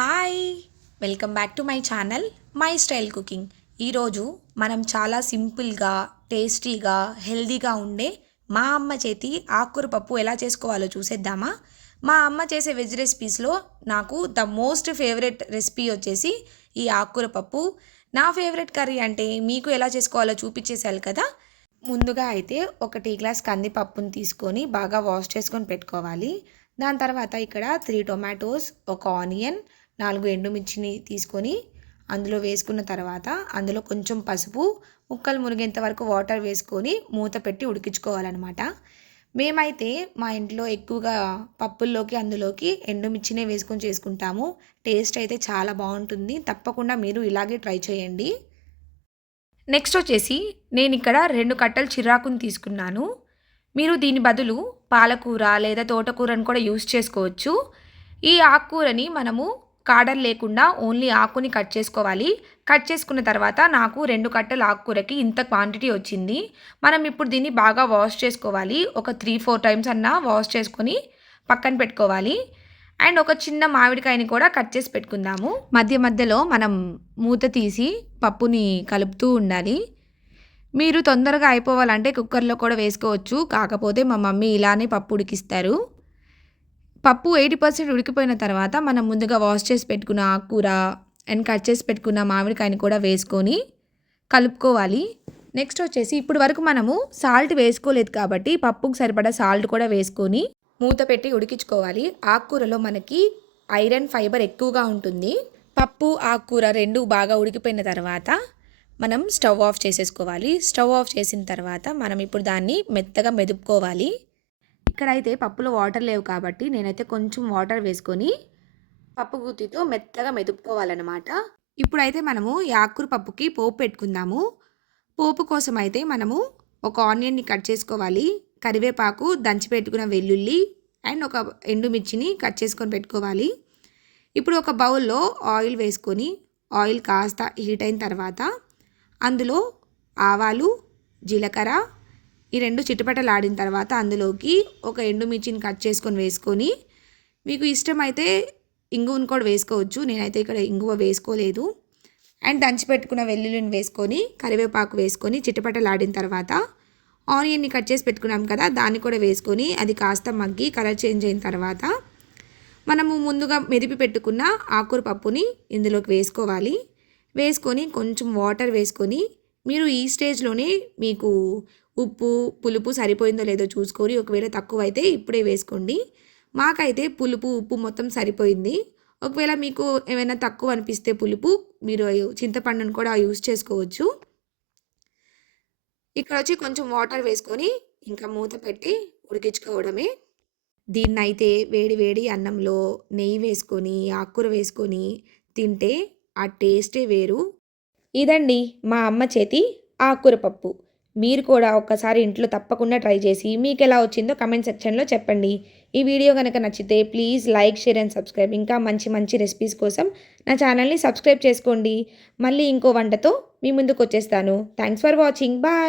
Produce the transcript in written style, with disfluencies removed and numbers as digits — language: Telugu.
Hi welcome back to my channel my style cooking. ఈరోజు మనం చాలా సింపుల్గా టేస్టీగా హెల్దీగా ఉండే మా అమ్మ చేతి ఆకుకూర పప్పు ఎలా చేసుకోవాలో చూసేద్దామా. మా అమ్మ చేసే వెజ్ రెసిపీస్లో నాకు ద మోస్ట్ ఫేవరెట్ రెసిపీ వచ్చేసి ఈ ఆకుకూర పప్పు. నా ఫేవరెట్ కర్రీ అంటే మీకు ఎలా చేసుకోవాలో చూపించేసాను కదా. ముందుగా అయితే ఒక టీ గ్లాస్ కందిపప్పుని తీసుకొని బాగా వాష్ చేసుకొని పెట్టుకోవాలి. దాని తర్వాత ఇక్కడ 3 టొమాటోస్, ఒక ఆనియన్, 4 ఎండుమిర్చిని తీసుకొని అందులో వేసుకున్న తర్వాత అందులో కొంచెం పసుపు, ముక్కలు మునిగేంత వరకు వాటర్ వేసుకొని మూత పెట్టి ఉడికించుకోవాలన్నమాట. మేమైతే మా ఇంట్లో ఎక్కువగా పప్పుల్లోకి అందులోకి ఎండుమిర్చినే వేసుకొని చేసుకుంటాము. టేస్ట్ అయితే చాలా బాగుంటుంది. తప్పకుండా మీరు ఇలాగే ట్రై చేయండి. నెక్స్ట్ వచ్చేసి నేను ఇక్కడ 2 కట్టలు చిరాకుని తీసుకున్నాను. మీరు దీని బదులు పాలకూర లేదా తోటకూరని కూడా యూస్ చేసుకోవచ్చు. ఈ ఆకుకూరని మనము కాడలు లేకుండా ఓన్లీ ఆకుని కట్ చేసుకోవాలి. కట్ చేసుకున్న తర్వాత నాకు 2 కట్టల ఆకుకూరకి ఇంత క్వాంటిటీ వచ్చింది. మనం ఇప్పుడు దీన్ని బాగా వాష్ చేసుకోవాలి. ఒక 3-4 టైమ్స్ అన్నా వాష్ చేసుకొని పక్కన పెట్టుకోవాలి. అండ్ ఒక చిన్న మామిడికాయని కూడా కట్ చేసి పెట్టుకుందాము. మధ్య మధ్యలో మనం మూత తీసి పప్పుని కలుపుతూ ఉండాలి. మీరు తొందరగా అయిపోవాలంటే కుక్కర్లో కూడా వేసుకోవచ్చు. కాకపోతే మా మమ్మీ ఇలానే పప్పు ఉడికిస్తారు. పప్పు 80% ఉడికిపోయిన తర్వాత మనం ముందుగా వాష్ చేసి పెట్టుకున్న ఆకుకూర అండ్ కట్ చేసి పెట్టుకున్న మామిడికాయని కూడా వేసుకొని కలుపుకోవాలి. నెక్స్ట్ వచ్చేసి ఇప్పుడు వరకు మనము సాల్ట్ వేసుకోలేదు కాబట్టి పప్పుకు సరిపడా సాల్ట్ కూడా వేసుకొని మూత పెట్టి ఉడికించుకోవాలి. ఆకుకూరలో మనకి ఐరన్, ఫైబర్ ఎక్కువగా ఉంటుంది. పప్పు ఆకుకూర 2 బాగా ఉడికిపోయిన తర్వాత మనం స్టవ్ ఆఫ్ చేసేసుకోవాలి. స్టవ్ ఆఫ్ చేసిన తర్వాత మనం ఇప్పుడు దాన్ని మెత్తగా మెదుపుకోవాలి. ఇక్కడైతే పప్పులో వాటర్ లేవు కాబట్టి నేనైతే కొంచెం వాటర్ వేసుకొని పప్పు గుత్తితో మెత్తగా మెదుపుకోవాలన్నమాట. ఇప్పుడైతే మనము ఈ ఆకుకూర పప్పుకి పోపు పెట్టుకుందాము. పోపు కోసం అయితే మనము ఒక ఆనియన్ని కట్ చేసుకోవాలి. కరివేపాకు, దంచి పెట్టుకున్న వెల్లుల్లి అండ్ ఒక ఎండుమిర్చిని కట్ చేసుకొని పెట్టుకోవాలి. ఇప్పుడు ఒక బౌల్లో ఆయిల్ వేసుకొని ఆయిల్ కాస్త హీట్ అయిన తర్వాత అందులో ఆవాలు, జీలకర్ర ఈ 2 చిటపటలాడిన తర్వాత అందులోకి ఒక ఎండుమిర్చిని కట్ చేసుకొని వేసుకొని మీకు ఇష్టమైతే ఇంగువను కూడా వేసుకోవచ్చు. నేనైతే ఇక్కడ ఇంగువ వేసుకోలేదు. అండ్ దంచి పెట్టుకున్న వెల్లుల్లిని వేసుకొని కరివేపాకు వేసుకొని చిటపటలాడిన తర్వాత ఆనియన్ని కట్ చేసి పెట్టుకున్నాం కదా, దాన్ని కూడా వేసుకొని అది కాస్త మగ్గి కలర్ చేంజ్ అయిన తర్వాత మనము ముందుగా మెదిపి పెట్టుకున్న ఆకుకూర పప్పుని ఇందులోకి వేసుకోవాలి. వేసుకొని కొంచెం వాటర్ వేసుకొని మీరు ఈ స్టేజ్లోనే మీకు ఉప్పు, పులుపు సరిపోయిందో లేదో చూసుకొని ఒకవేళ తక్కువ అయితే ఇప్పుడే వేసుకోండి. మాకైతే పులుపు, ఉప్పు మొత్తం సరిపోయింది. ఒకవేళ మీకు ఏమైనా తక్కువ అనిపిస్తే పులుపు మీరు చింతపండును కూడా యూస్ చేసుకోవచ్చు. ఇక్కడ వచ్చి కొంచెం వాటర్ వేసుకొని ఇంకా మూత పెట్టి ఉడికించుకోవడమే. దీన్నైతే వేడి వేడి అన్నంలో నెయ్యి వేసుకొని ఆకుకూర వేసుకొని తింటే ఆ టేస్టే వేరు. ఇదండి మా అమ్మ చేతి ఆకుకూర పప్పు. మీరు కూడా ఒక్కసారి ఇంట్లో తప్పకుండా ట్రై చేసి మీకు ఎలా వచ్చిందో కమెంట్ సెక్షన్లో చెప్పండి. ఈ వీడియో కనుక నచ్చితే please like, share and subscribe. ఇంకా మంచి మంచి రెసిపీస్ కోసం నా ఛానల్ని సబ్స్క్రైబ్ చేసుకోండి. మళ్ళీ ఇంకో వంటతో మీ ముందుకు వచ్చేస్తాను. Thanks for watching. బాయ్.